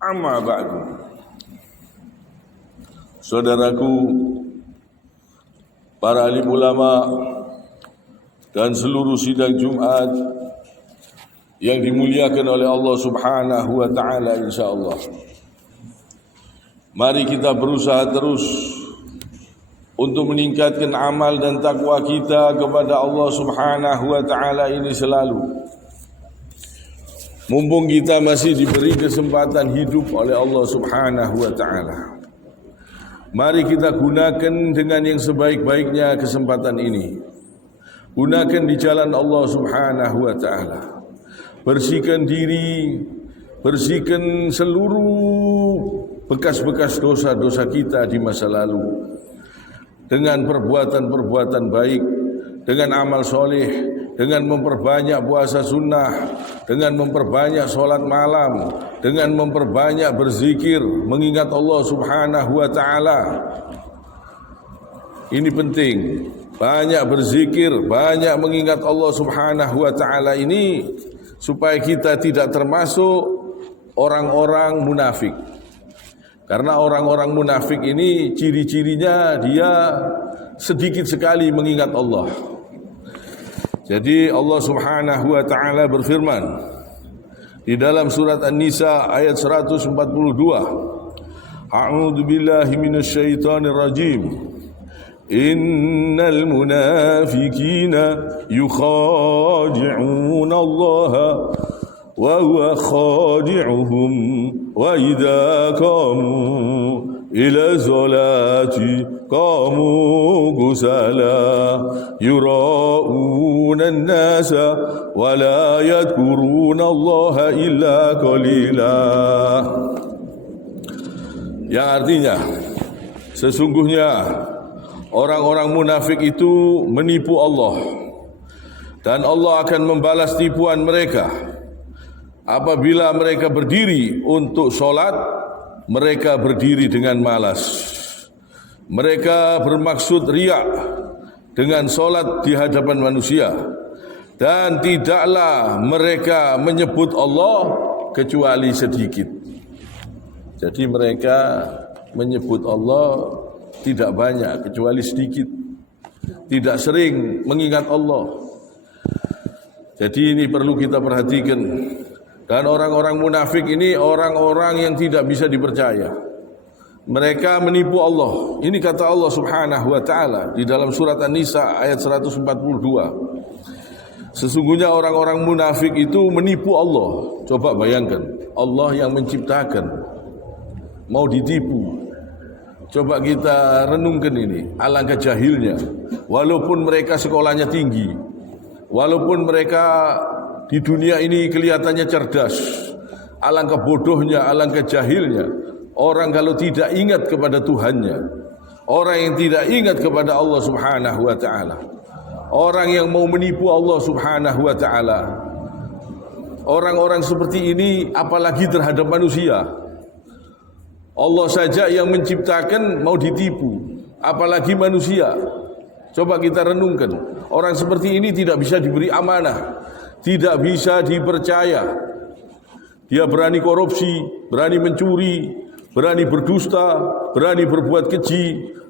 Amma ba'du. Saudaraku, para alim ulama dan seluruh sidang Jumat yang dimuliakan oleh Allah Subhanahu wa taala, insyaallah. Mari kita berusaha terus untuk meningkatkan amal dan takwa kita kepada Allah Subhanahu wa taala ini selalu. Mumpung kita masih diberi kesempatan hidup oleh Allah Subhanahu wa taala, mari kita gunakan dengan yang sebaik-baiknya kesempatan ini. Gunakan di jalan Allah Subhanahu wa taala. Bersihkan diri, bersihkan seluruh bekas-bekas dosa-dosa kita di masa lalu dengan perbuatan-perbuatan baik, dengan amal soleh, dengan memperbanyak puasa sunnah, dengan memperbanyak solat malam, dengan memperbanyak berzikir, mengingat Allah Subhanahu wa taala. Ini penting. Banyak berzikir, banyak mengingat Allah Subhanahu wa taala ini supaya kita tidak termasuk orang-orang munafik. Karena orang-orang munafik ini ciri-cirinya dia sedikit sekali mengingat Allah. Jadi Allah Subhanahu wa taala berfirman di dalam surat An-Nisa ayat 142. A'udzu billahi minasyaitonir rajim. Innal munafiqina yukhadi'una Allah wa huwa khadi'uhum wa idza qamu ila salati qamu kusala yura'una an-nasa wa la yadhkuruna Allah illa qalila. Yang artinya, sesungguhnya orang-orang munafik itu menipu Allah, dan Allah akan membalas tipuan mereka. Apabila mereka berdiri untuk sholat, mereka berdiri dengan malas. Mereka bermaksud riak dengan sholat di hadapan manusia, dan tidaklah mereka menyebut Allah kecuali sedikit. Jadi mereka menyebut Allah tidak banyak, kecuali sedikit. Tidak sering mengingat Allah. Jadi ini perlu kita perhatikan. Dan orang-orang munafik ini orang-orang yang tidak bisa dipercaya. Mereka menipu Allah. Ini kata Allah Subhanahu wa taala di dalam surat An-Nisa ayat 142. Sesungguhnya orang-orang munafik itu menipu Allah. Coba bayangkan, Allah yang menciptakan mau ditipu. Coba kita renungkan ini, alangkah jahilnya. Walaupun mereka sekolahnya tinggi, walaupun mereka di dunia ini kelihatannya cerdas, alangkah bodohnya, alangkah jahilnya orang kalau tidak ingat kepada Tuhannya, orang yang tidak ingat kepada Allah Subhanahu wa taala, orang yang mau menipu Allah Subhanahu wa taala. Orang-orang seperti ini apalagi terhadap manusia. Allah saja yang menciptakan mau ditipu, apalagi manusia. Coba kita renungkan, orang seperti ini tidak bisa diberi amanah, tidak bisa dipercaya. Dia berani korupsi, berani mencuri, berani berdusta, berani berbuat keji,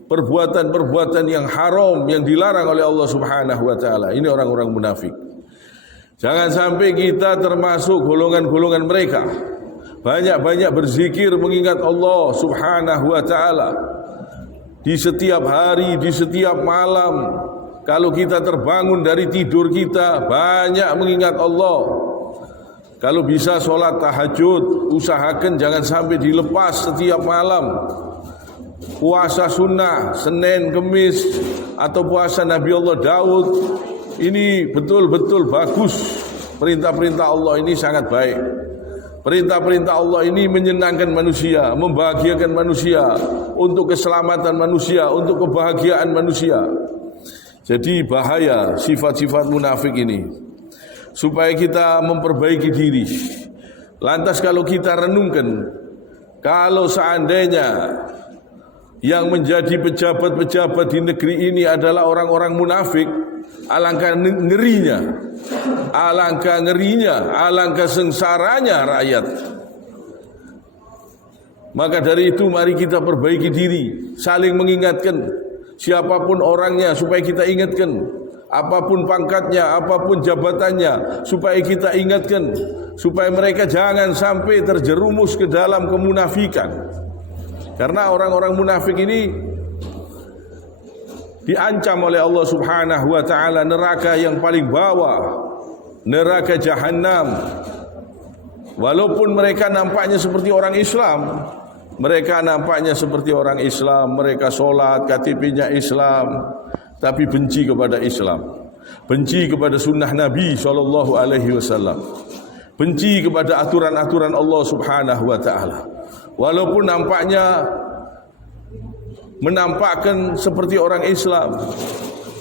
perbuatan-perbuatan yang haram yang dilarang oleh Allah Subhanahu wa taala. Ini orang-orang munafik. Jangan sampai kita termasuk golongan-golongan mereka. Banyak-banyak berzikir mengingat Allah Subhanahu wa taala di setiap hari, di setiap malam. Kalau kita terbangun dari tidur kita, banyak mengingat Allah. Kalau bisa sholat tahajud, usahakan jangan sampai dilepas setiap malam. Puasa sunnah, Senin, Kemis, atau puasa Nabi Allah Daud, ini betul-betul bagus. Perintah-perintah Allah ini sangat baik. Perintah-perintah Allah ini menyenangkan manusia, membahagiakan manusia, untuk keselamatan manusia, untuk kebahagiaan manusia. Jadi bahaya sifat-sifat munafik ini. Supaya kita memperbaiki diri. Lantas kalau kita renungkan, kalau seandainya yang menjadi pejabat-pejabat di negeri ini adalah orang-orang munafik, alangkah ngerinya, alangkah sengsaranya rakyat. Maka dari itu mari kita perbaiki diri, saling mengingatkan siapapun orangnya supaya kita ingatkan, apapun pangkatnya, apapun jabatannya supaya kita ingatkan, supaya mereka jangan sampai terjerumus ke dalam kemunafikan. Karena orang-orang munafik ini diancam oleh Allah Subhanahu wa taala neraka yang paling bawah, neraka jahanam. Walaupun mereka nampaknya seperti orang Islam, mereka nampaknya seperti orang Islam, mereka sholat, KTP-nya Islam, tapi benci kepada Islam, benci kepada sunnah Nabi SAW, benci kepada aturan-aturan Allah Subhanahu wa taala. Walaupun nampaknya menampakkan seperti orang Islam,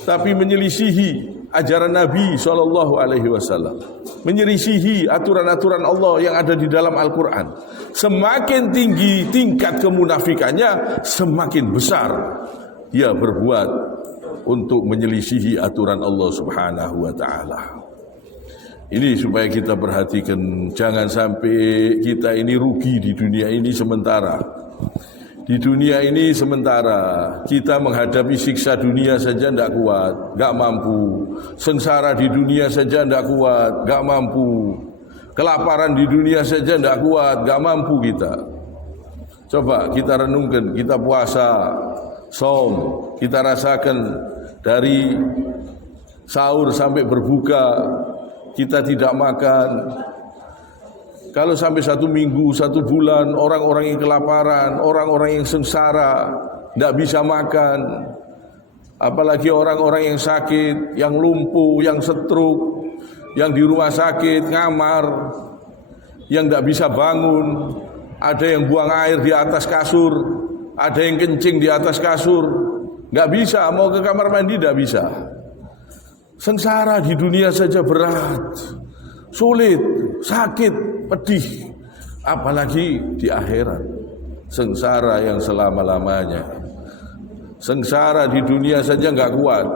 tapi menyelisihi ajaran Nabi SAW, menyelisihi aturan-aturan Allah yang ada di dalam Al-Quran. Semakin tinggi tingkat kemunafikannya, semakin besar dia berbuat untuk menyelisihi aturan Allah Subhanahu wa taala. Ini supaya kita perhatikan, jangan sampai kita ini rugi di dunia ini sementara. Di dunia ini sementara, kita menghadapi siksa dunia saja tidak kuat, tidak mampu. Sengsara di dunia saja tidak kuat, tidak mampu. Kelaparan di dunia saja tidak kuat, tidak mampu kita. Coba kita renungkan, kita puasa, saum, kita rasakan dari sahur sampai berbuka, kita tidak makan. Kalau sampai 1 minggu, 1 bulan, orang-orang yang kelaparan, orang-orang yang sengsara, tidak bisa makan, apalagi orang-orang yang sakit, yang lumpuh, yang stroke, yang di rumah sakit, ngamar, yang tidak bisa bangun, ada yang buang air di atas kasur, ada yang kencing di atas kasur, nggak bisa, mau ke kamar mandi tidak bisa. Sengsara di dunia saja berat, sulit, sakit, pedih, apalagi di akhirat, sengsara yang selama-lamanya. Sengsara di dunia saja nggak kuat.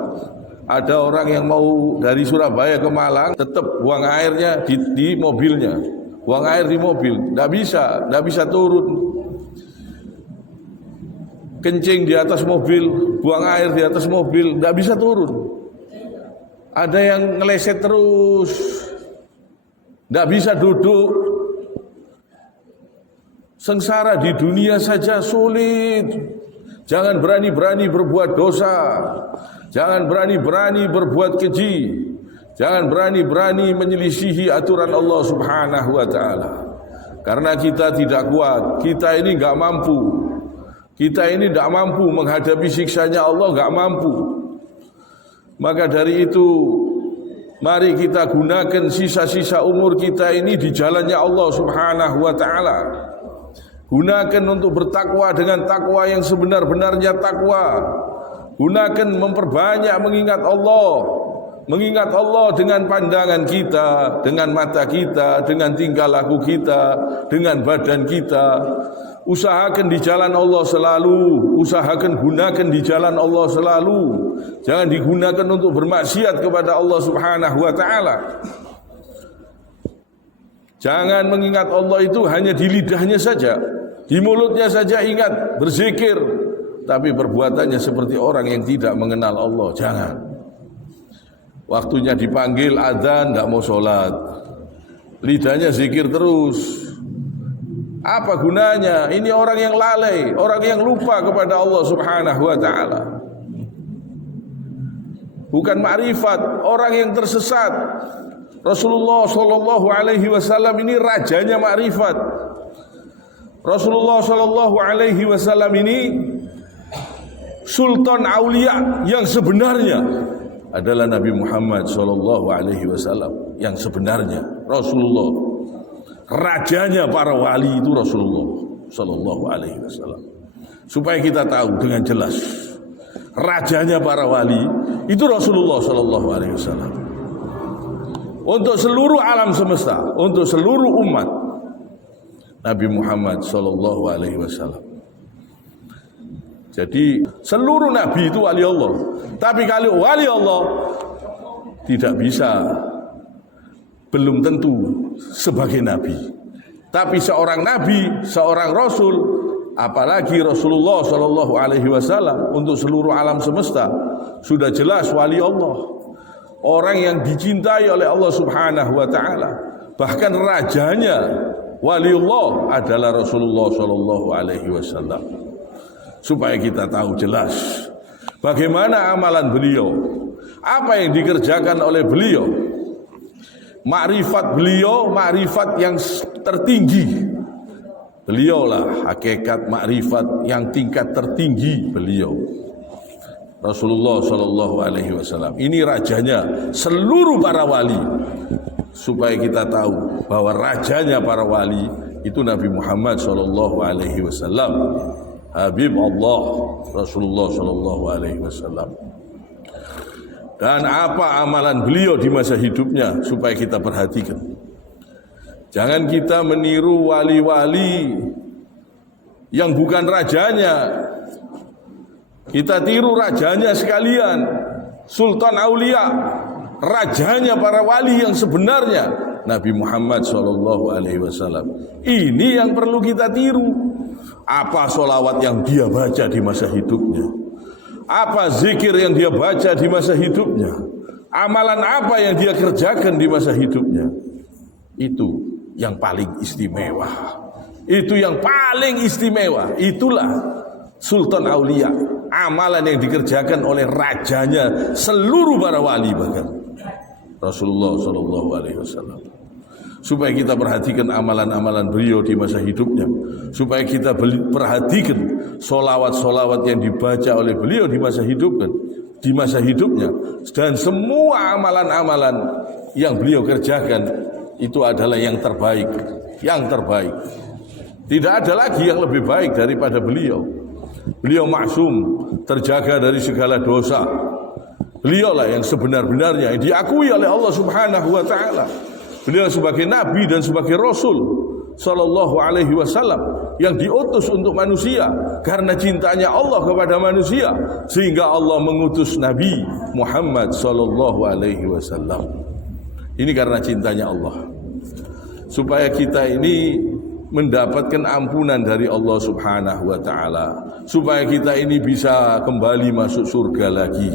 Ada orang yang mau dari Surabaya ke Malang, tetap buang airnya di mobilnya, buang air di mobil, nggak bisa turun. Kencing di atas mobil, buang air di atas mobil, nggak bisa turun. Ada yang ngeleset terus, nggak bisa duduk. Sengsara di dunia saja sulit. Jangan berani-berani berbuat dosa, jangan berani-berani berbuat keji, jangan berani-berani menyelisihi aturan Allah Subhanahu wa taala. Karena kita tidak kuat, kita ini enggak mampu. Kita ini tidak mampu menghadapi siksanya Allah, enggak mampu. Maka dari itu, mari kita gunakan sisa-sisa umur kita ini di jalannya Allah Subhanahu wa taala. Gunakan untuk bertakwa dengan takwa yang sebenar-benarnya takwa. Gunakan memperbanyak mengingat Allah dengan pandangan kita, dengan mata kita, dengan tingkah laku kita, dengan badan kita. Usahakan di jalan Allah selalu, usahakan gunakan di jalan Allah selalu. Jangan digunakan untuk bermaksiat kepada Allah Subhanahu wa taala. Jangan mengingat Allah itu hanya di lidahnya saja, di mulutnya saja ingat, berzikir, tapi perbuatannya seperti orang yang tidak mengenal Allah. Jangan. Waktunya dipanggil adzan tidak mau sholat, lidahnya zikir terus. Apa gunanya? Ini orang yang lalai, orang yang lupa kepada Allah Subhanahu wa taala. Bukan ma'rifat, orang yang tersesat. Rasulullah sallallahu alaihi wasallam ini rajanya ma'rifat. Rasulullah sallallahu alaihi wasallam ini sultan aulia yang sebenarnya adalah Nabi Muhammad sallallahu alaihi wasallam yang sebenarnya. Rasulullah rajanya para wali itu Rasulullah sallallahu alaihi wasallam. Supaya kita tahu dengan jelas, rajanya para wali itu Rasulullah sallallahu alaihi wasallam. Untuk seluruh alam semesta, untuk seluruh umat, Nabi Muhammad sallallahu alaihi wasallam. Jadi seluruh nabi itu wali Allah. Tapi kalau wali Allah tidak bisa, belum tentu sebagai nabi. Tapi seorang nabi, seorang rasul apalagi Rasulullah Shallallahu Alaihi Wasallam untuk seluruh alam semesta sudah jelas wali Allah, orang yang dicintai oleh Allah Subhanahu Wa Taala, bahkan rajanya waliullah adalah Rasulullah Shallallahu Alaihi Wasallam. Supaya kita tahu jelas bagaimana amalan beliau, apa yang dikerjakan oleh beliau, makrifat beliau, makrifat yang tertinggi. Beliaulah hakikat makrifat yang tingkat tertinggi beliau, Rasulullah Shallallahu Alaihi Wasallam. Ini rajanya seluruh para wali. Supaya kita tahu bahwa rajanya para wali itu Nabi Muhammad Shallallahu Alaihi Wasallam, Habib Allah Rasulullah Shallallahu Alaihi Wasallam. Dan apa amalan beliau di masa hidupnya supaya kita perhatikan. Jangan kita meniru wali-wali yang bukan rajanya. Kita tiru rajanya sekalian, Sultan Aulia, rajanya para wali yang sebenarnya, Nabi Muhammad SAW. Ini yang perlu kita tiru. Apa solawat yang dia baca di masa hidupnya, apa zikir yang dia baca di masa hidupnya, amalan apa yang dia kerjakan di masa hidupnya. Itu yang paling istimewa. Itu yang paling istimewa. Itulah Sultan Aulia, amalan yang dikerjakan oleh rajanya seluruh para wali, bahkan Rasulullah Shallallahu Alaihi Wasallam. Supaya kita perhatikan amalan-amalan beliau di masa hidupnya, supaya kita perhatikan solawat-solawat yang dibaca oleh beliau di masa hidupnya, dan semua amalan-amalan yang beliau kerjakan itu adalah yang terbaik, yang terbaik. Tidak ada lagi yang lebih baik daripada beliau. Beliau maksum, terjaga dari segala dosa. Beliaulah yang sebenar-benarnya yang diakui oleh Allah Subhanahu Wa Taala. Beliau sebagai Nabi dan sebagai Rasul Sallallahu Alaihi Wasallam yang diutus untuk manusia karena cintanya Allah kepada manusia, sehingga Allah mengutus Nabi Muhammad Sallallahu Alaihi Wasallam. Ini karena cintanya Allah, supaya kita ini mendapatkan ampunan dari Allah Subhanahu Wa Taala, supaya kita ini bisa kembali masuk surga lagi.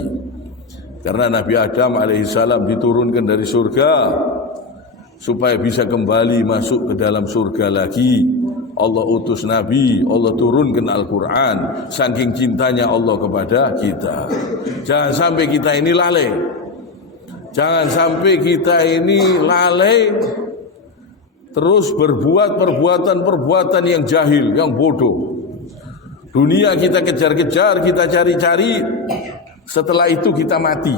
Karena Nabi Adam alaihissalam diturunkan dari surga supaya bisa kembali masuk ke dalam surga lagi. Allah utus Nabi, Allah turunkan Al-Quran, saking cintanya Allah kepada kita. Jangan sampai kita ini lalai. Jangan sampai kita ini lalai terus berbuat perbuatan-perbuatan yang jahil, yang bodoh. Dunia kita kejar-kejar, kita cari-cari, setelah itu kita mati.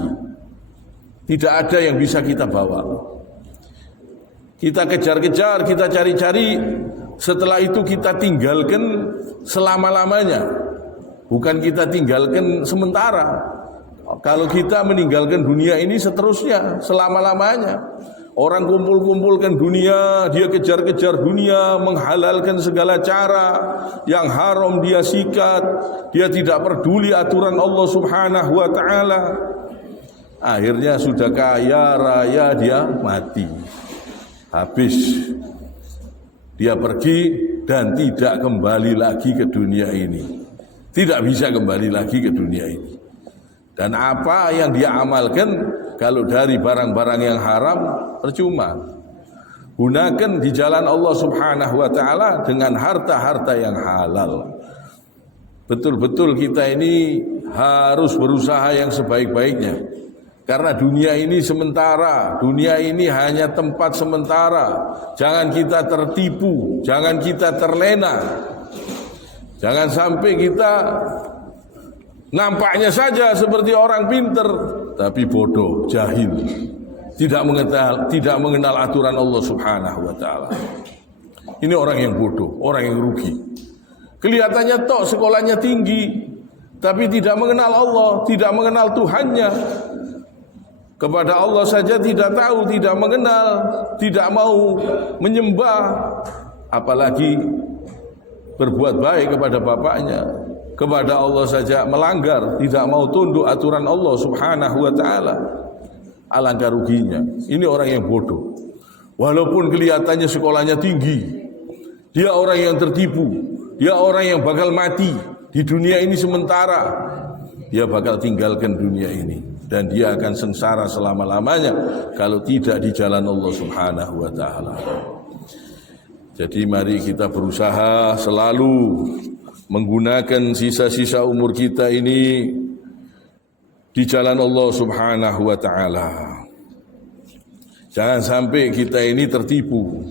Tidak ada yang bisa kita bawa. Kita kejar-kejar, kita cari-cari, setelah itu kita tinggalkan selama-lamanya. Bukan kita tinggalkan sementara. Kalau kita meninggalkan dunia ini seterusnya, selama-lamanya. Orang kumpul-kumpulkan dunia, dia kejar-kejar dunia, menghalalkan segala cara yang haram dia sikat, dia tidak peduli aturan Allah Subhanahu Wa Taala. Akhirnya sudah kaya raya dia mati, habis, dia pergi dan tidak kembali lagi ke dunia ini, tidak bisa kembali lagi ke dunia ini. Dan apa yang dia amalkan kalau dari barang-barang yang haram, percuma. Gunakan di jalan Allah Subhanahu Wa Taala dengan harta-harta yang halal. Betul-betul kita ini harus berusaha yang sebaik-baiknya. Karena dunia ini sementara, dunia ini hanya tempat sementara. Jangan kita tertipu, jangan kita terlena. Jangan sampai kita nampaknya saja seperti orang pinter, tapi bodoh, jahil, tidak mengenal aturan Allah Subhanahu Wa Taala. Ini orang yang bodoh, orang yang rugi. Kelihatannya tok sekolahnya tinggi, tapi tidak mengenal Allah, tidak mengenal Tuhannya. Kepada Allah saja tidak tahu, tidak mengenal, tidak mau menyembah, apalagi berbuat baik kepada bapaknya. Kepada Allah saja melanggar, tidak mau tunduk aturan Allah Subhanahu Wa Taala. Alangkah ruginya. Ini orang yang bodoh. Walaupun kelihatannya sekolahnya tinggi, dia orang yang tertipu, dia orang yang bakal mati di dunia ini sementara. Dia bakal tinggalkan dunia ini dan dia akan sengsara selama-lamanya kalau tidak di jalan Allah Subhanahu wa taala. Jadi mari kita berusaha selalu menggunakan sisa-sisa umur kita ini di jalan Allah Subhanahu wa taala. Jangan sampai kita ini tertipu.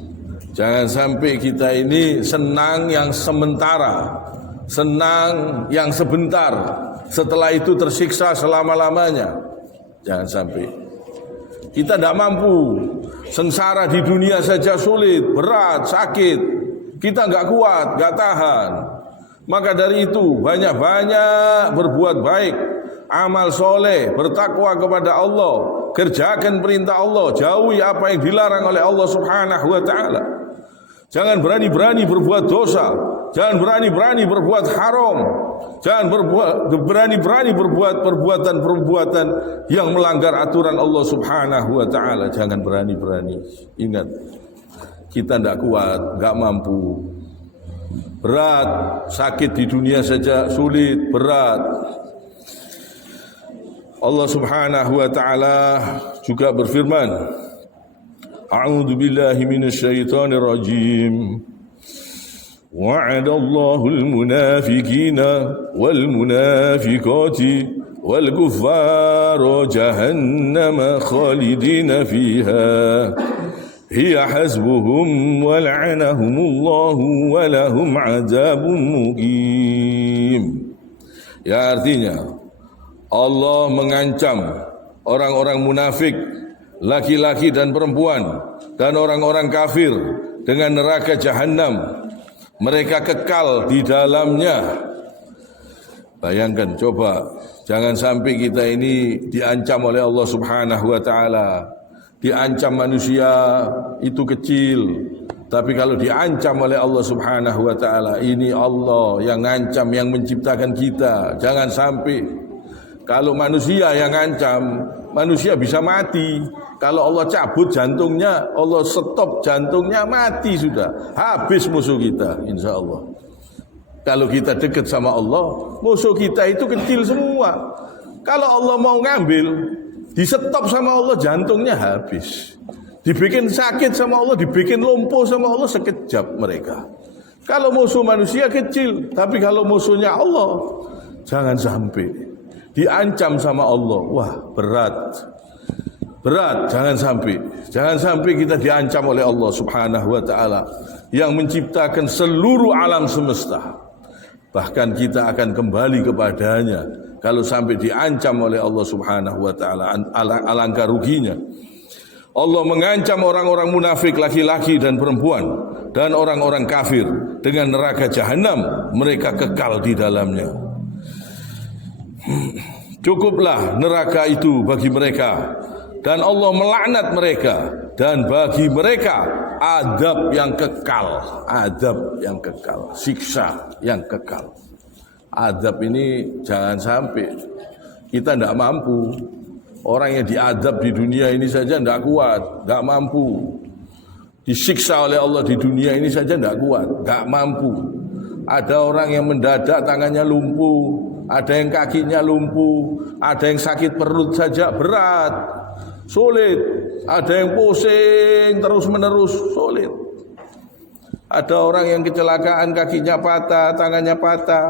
Jangan sampai kita ini senang yang sementara, senang yang sebentar, setelah itu tersiksa selama-lamanya. Jangan sampai. Kita tidak mampu. Sengsara di dunia saja sulit, berat, sakit. Kita enggak kuat, enggak tahan. Maka dari itu banyak-banyak berbuat baik, amal soleh, bertakwa kepada Allah, kerjakan perintah Allah, jauhi apa yang dilarang oleh Allah Subhanahu wa taala. Jangan berani-berani berbuat dosa, jangan berani-berani berbuat haram, jangan berani-berani berbuat perbuatan-perbuatan yang melanggar aturan Allah Subhanahu wa taala. Jangan berani-berani. Ingat, kita tidak kuat, tidak mampu. Berat, sakit di dunia saja sulit, berat. Allah Subhanahu wa taala juga berfirman, A'udzu billahi minasyaitonir rajim. Wa'adallahu al-munafiqina wal munafiqati wal kuffara jahannama khalidina fiha. Hiya hasbuhum wa la'anahumullahu wa lahum 'adzabun muqim. Ya, artinya Allah mengancam orang-orang munafik, laki-laki dan perempuan, dan orang-orang kafir dengan neraka jahanam. Mereka kekal di dalamnya. Bayangkan, coba, jangan sampai kita ini diancam oleh Allah Subhanahu wa taala. Diancam manusia itu kecil, tapi kalau diancam oleh Allah Subhanahu wa taala, ini Allah yang ngancam, yang menciptakan kita. Jangan sampai. Kalau manusia yang ngancam, manusia bisa mati. Kalau Allah cabut jantungnya, Allah stop jantungnya, mati sudah. Habis musuh kita, insya Allah. Kalau kita dekat sama Allah, musuh kita itu kecil semua. Kalau Allah mau ngambil, di stop sama Allah, jantungnya habis. Dibikin sakit sama Allah, dibikin lumpuh sama Allah, sekejap mereka. Kalau musuh manusia kecil, tapi kalau musuhnya Allah, jangan sampai diancam sama Allah. Wah, berat. Berat, jangan sampai. Jangan sampai kita diancam oleh Allah Subhanahu wa taala yang menciptakan seluruh alam semesta. Bahkan kita akan kembali kepadanya kalau sampai diancam oleh Allah Subhanahu wa taala. Alangkah ruginya. Allah mengancam orang-orang munafik laki-laki dan perempuan dan orang-orang kafir dengan neraka jahanam, mereka kekal di dalamnya. Cukuplah neraka itu bagi mereka, dan Allah melaknat mereka, dan bagi mereka adab yang kekal, adab yang kekal, siksa yang kekal. Adab ini jangan sampai kita tidak mampu. Orang yang diadab di dunia ini saja tidak kuat, tidak mampu. Disiksa oleh Allah di dunia ini saja tidak kuat, tidak mampu. Ada orang yang mendadak tangannya lumpuh, ada yang kakinya lumpuh, ada yang sakit perut saja berat, sulit. Ada yang pusing terus-menerus, sulit. Ada orang yang kecelakaan, kakinya patah, tangannya patah,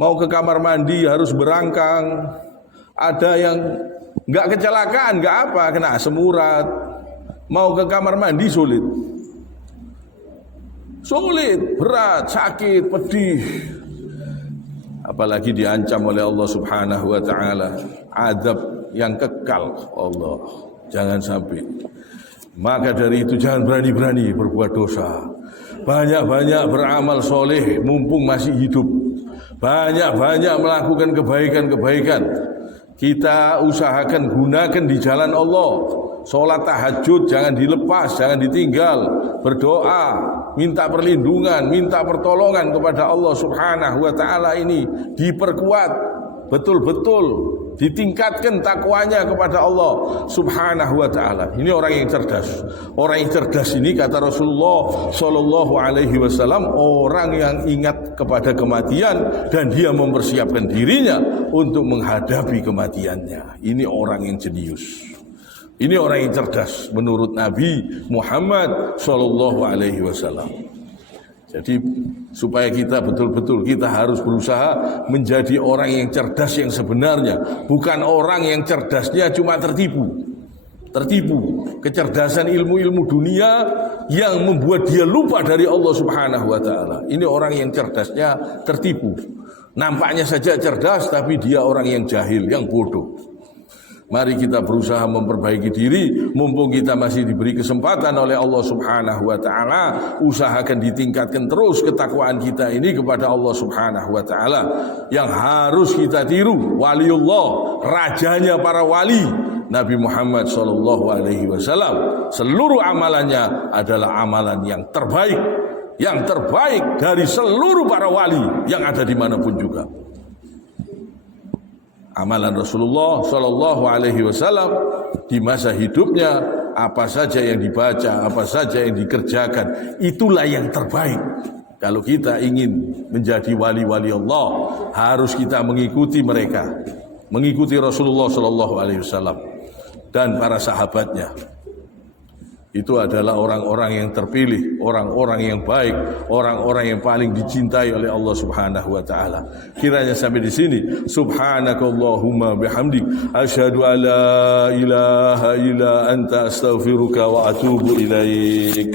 mau ke kamar mandi harus berangkang. Ada yang enggak kecelakaan, enggak apa, kena asam urat, mau ke kamar mandi sulit. Sulit, berat, sakit, pedih. Apalagi diancam oleh Allah Subhanahu wa taala, azab yang kekal. Allah, jangan sampai. Maka dari itu jangan berani-berani berbuat dosa. Banyak-banyak beramal soleh mumpung masih hidup. Banyak-banyak melakukan kebaikan-kebaikan. Kita usahakan gunakan di jalan Allah. Sholat tahajud jangan dilepas, jangan ditinggal. Berdoa, minta perlindungan, minta pertolongan kepada Allah Subhanahu wa taala ini diperkuat betul-betul. ditingkatkan takwanya kepada Allah Subhanahu wa taala. Ini orang yang cerdas. Orang yang cerdas ini kata Rasulullah sallallahu alaihi wasallam, orang yang ingat kepada kematian dan dia mempersiapkan dirinya untuk menghadapi kematiannya. Ini orang yang jenius. Ini orang yang cerdas menurut Nabi Muhammad sallallahu alaihi wasallam. Jadi supaya kita betul-betul kita harus berusaha menjadi orang yang cerdas yang sebenarnya, bukan orang yang cerdasnya cuma tertipu. Kecerdasan ilmu-ilmu dunia yang membuat dia lupa dari Allah Subhanahu wa taala. Ini orang yang cerdasnya tertipu. Nampaknya saja cerdas tapi dia orang yang jahil, yang bodoh. Mari kita berusaha memperbaiki diri, mumpung kita masih diberi kesempatan oleh Allah Subhanahu wa taala. Usahakan ditingkatkan terus ketakwaan kita ini kepada Allah Subhanahu wa taala. Yang harus kita tiru waliullah, rajanya para wali, Nabi Muhammad sallallahu alaihi wasallam. Seluruh amalannya adalah amalan yang terbaik dari seluruh para wali yang ada dimanapun juga. Amalan Rasulullah sallallahu alaihi wasallam di masa hidupnya, apa saja yang dibaca, apa saja yang dikerjakan, itulah yang terbaik. Kalau kita ingin menjadi wali-wali Allah, harus kita mengikuti mereka, mengikuti Rasulullah sallallahu alaihi wasallam dan para sahabatnya. Itu adalah orang-orang yang terpilih, orang-orang yang baik, orang-orang yang paling dicintai oleh Allah Subhanahu wa taala. Kiranya sampai di sini. Subhanakallahumma bihamdik asyhadu an la ilaha illa anta astaghfiruka wa atubu ilaik.